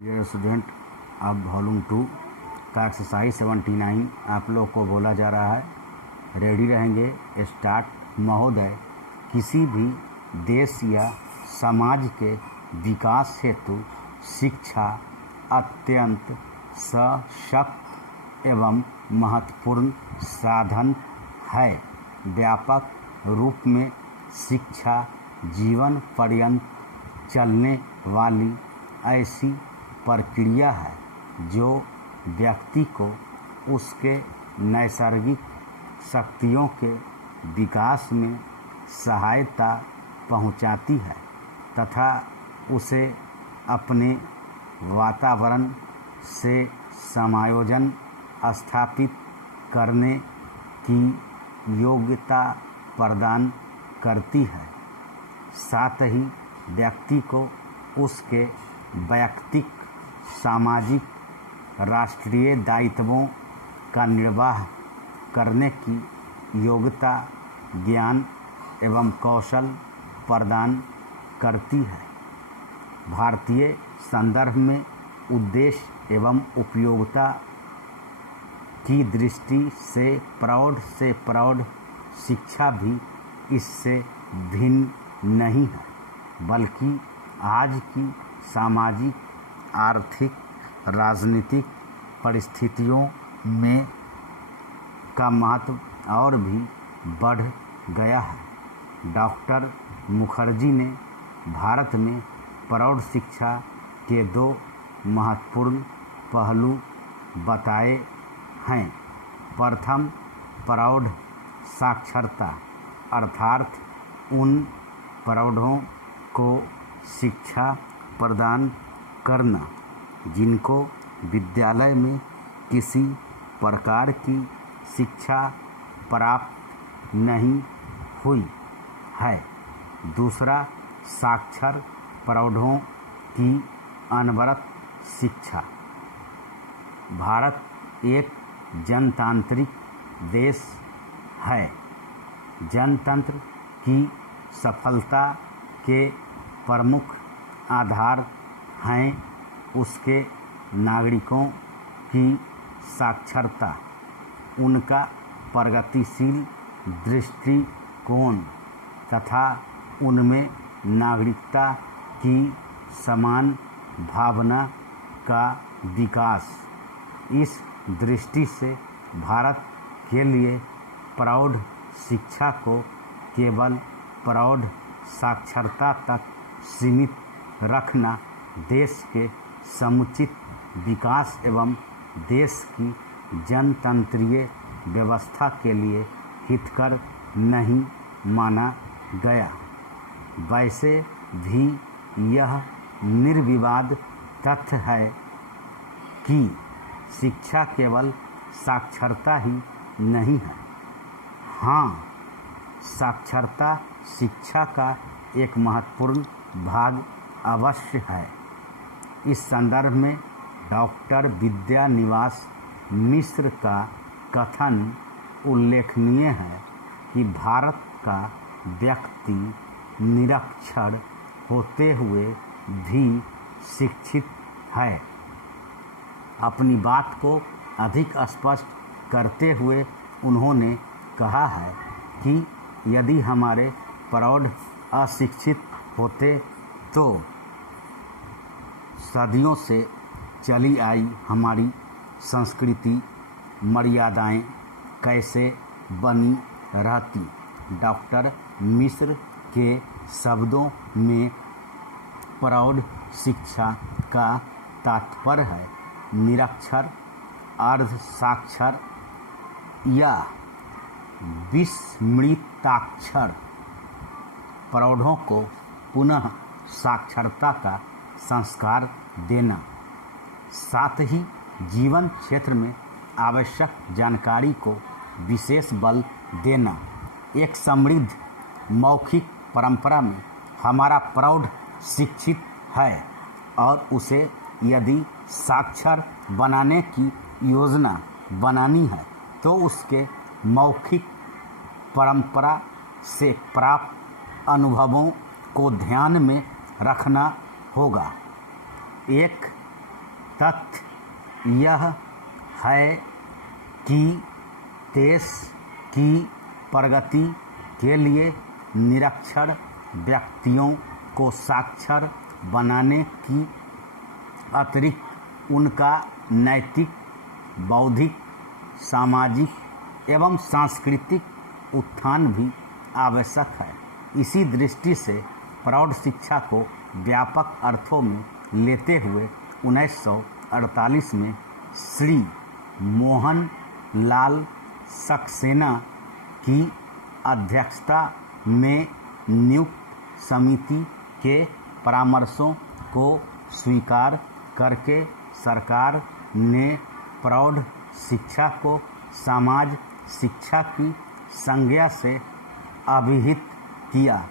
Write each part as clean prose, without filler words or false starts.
Dear student, अब volume 2 का exercise 79 आप लोग को बोला जा रहा है। रेडी रहेंगे? स्टार्ट। महोदय, किसी भी देश या समाज के विकास हेतु शिक्षा अत्यंत सशक्त एवं महत्वपूर्ण साधन है। व्यापक रूप में शिक्षा जीवन पर्यंत चलने वाली ऐसी प्रक्रिया है जो व्यक्ति को उसके नैसर्गिक शक्तियों के विकास में सहायता पहुंचाती है तथा उसे अपने वातावरण से समायोजन स्थापित करने की योग्यता प्रदान करती है। साथ ही व्यक्ति को उसके वैयक्तिक, सामाजिक, राष्ट्रीय दायित्वों का निर्वाह करने की योग्यता, ज्ञान एवं कौशल प्रदान करती है। भारतीय संदर्भ में उद्देश्य एवं उपयोगिता की दृष्टि से प्रौढ़ शिक्षा भी इससे भिन्न नहीं है, बल्कि आज की सामाजिक, आर्थिक, राजनीतिक परिस्थितियों में का महत्व और भी बढ़ गया है। डॉक्टर मुखर्जी ने भारत में प्रौढ़ शिक्षा के 2 महत्वपूर्ण पहलू बताए हैं। प्रथम, प्रौढ़ साक्षरता, अर्थात उन प्रौढ़ों को शिक्षा प्रदान करना जिनको विद्यालय में किसी प्रकार की शिक्षा प्राप्त नहीं हुई है। दूसरा, साक्षर प्रौढ़ों की अनवरत शिक्षा। भारत एक जनतांत्रिक देश है। जनतंत्र की सफलता के प्रमुख आधार हैं उसके नागरिकों की साक्षरता, उनका प्रगतिशील दृष्टिकोण तथा उनमें नागरिकता की समान भावना का विकास। इस दृष्टि से भारत के लिए प्रौढ़ शिक्षा को केवल प्रौढ़ साक्षरता तक सीमित रखना देश के समुचित विकास एवं देश की जनतंत्रीय व्यवस्था के लिए हितकर नहीं माना गया। वैसे भी यह निर्विवाद तथ्य है कि शिक्षा केवल साक्षरता ही नहीं है। हाँ, साक्षरता शिक्षा का एक महत्वपूर्ण भाग अवश्य है। इस संदर्भ में डॉक्टर विद्यानिवास मिश्र का कथन उल्लेखनीय है कि भारत का व्यक्ति निरक्षर होते हुए भी शिक्षित है। अपनी बात को अधिक स्पष्ट करते हुए उन्होंने कहा है कि यदि हमारे प्रौढ़ अशिक्षित होते तो सदियों से चली आई हमारी संस्कृति, मर्यादाएं कैसे बनी रहती। डॉक्टर मिश्र के शब्दों में प्रौढ़ शिक्षा का तात्पर्य है निरक्षर, अर्ध साक्षर या विस्मृताक्षर प्रौढ़ों को पुनः साक्षरता का संस्कार देना, साथ ही जीवन क्षेत्र में आवश्यक जानकारी को विशेष बल देना। एक समृद्ध मौखिक परंपरा में हमारा प्रौढ़ शिक्षित है और उसे यदि साक्षर बनाने की योजना बनानी है तो उसके मौखिक परंपरा से प्राप्त अनुभवों को ध्यान में रखना होगा। एक तथ्य यह है कि देश की प्रगति के लिए निरक्षर व्यक्तियों को साक्षर बनाने की अतिरिक्त उनका नैतिक, बौद्धिक, सामाजिक एवं सांस्कृतिक उत्थान भी आवश्यक है। इसी दृष्टि से प्रौढ़ शिक्षा को व्यापक अर्थों में लेते हुए 1948 में श्री मोहन लाल सक्सेना की अध्यक्षता में नियुक्त समिति के परामर्शों को स्वीकार करके सरकार ने प्रौढ़ शिक्षा को समाज शिक्षा की संज्ञा से अभिहित किया।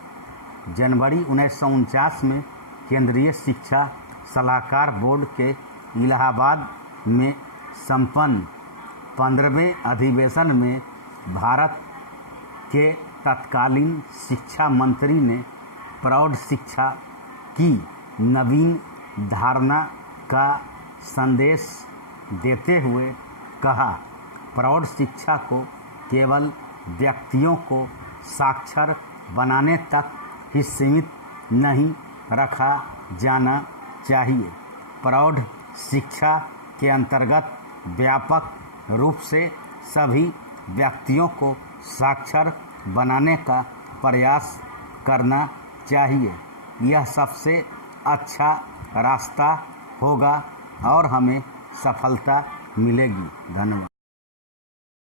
जनवरी 1949 में केंद्रीय शिक्षा सलाहकार बोर्ड के इलाहाबाद में संपन्न 15वें अधिवेशन में भारत के तत्कालीन शिक्षा मंत्री ने प्रौढ़ शिक्षा की नवीन धारणा का संदेश देते हुए कहा, प्रौढ़ शिक्षा को केवल व्यक्तियों को साक्षर बनाने तक ही सीमित नहीं रखा जाना चाहिए। प्रौढ़ शिक्षा के अंतर्गत व्यापक रूप से सभी व्यक्तियों को साक्षर बनाने का प्रयास करना चाहिए। यह सबसे अच्छा रास्ता होगा और हमें सफलता मिलेगी। धन्यवाद।